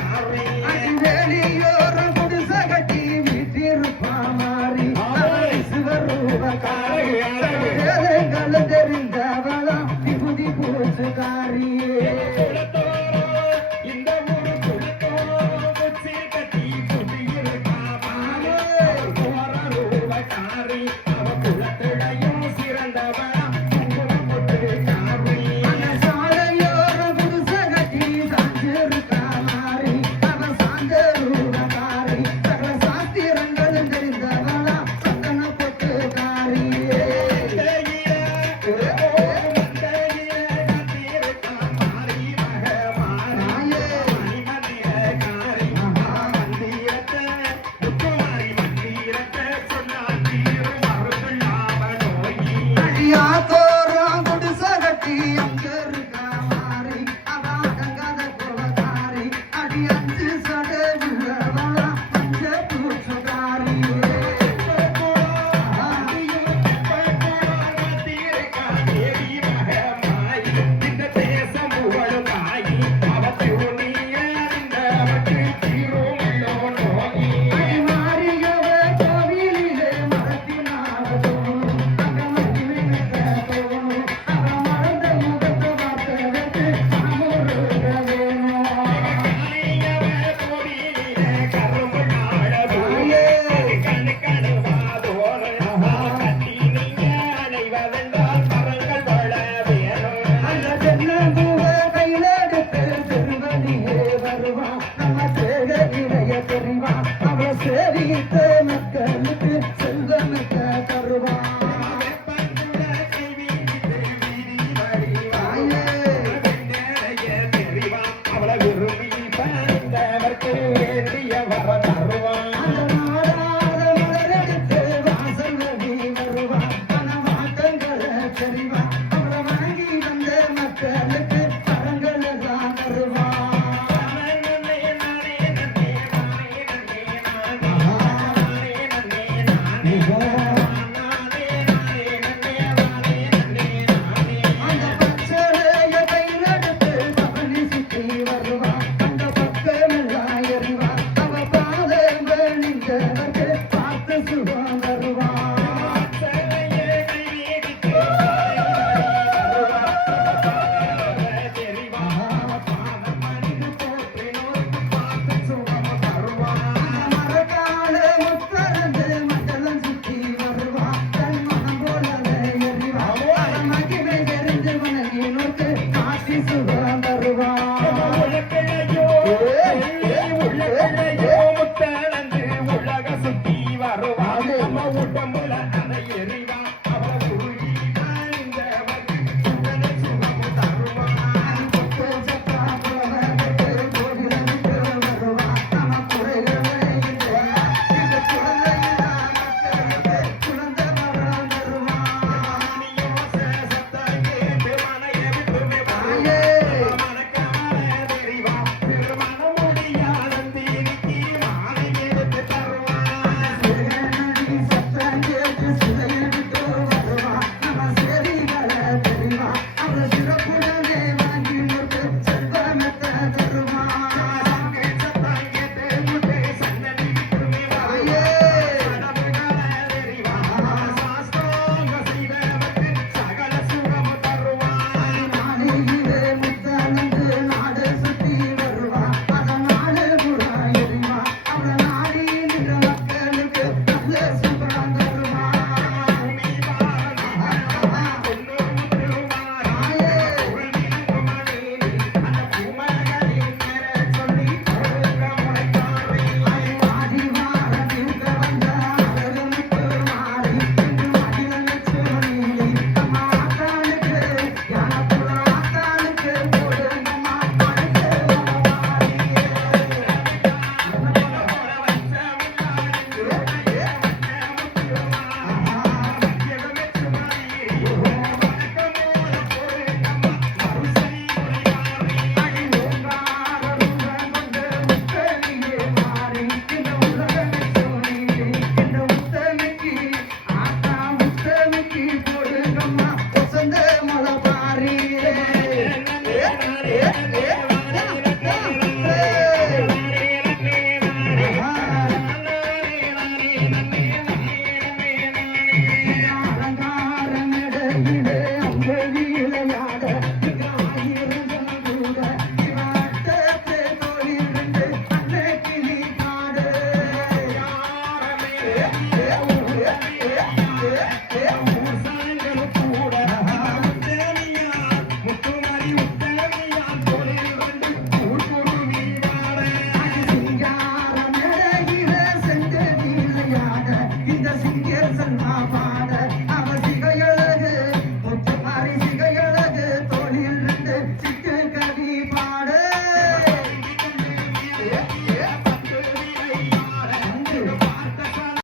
I can ready.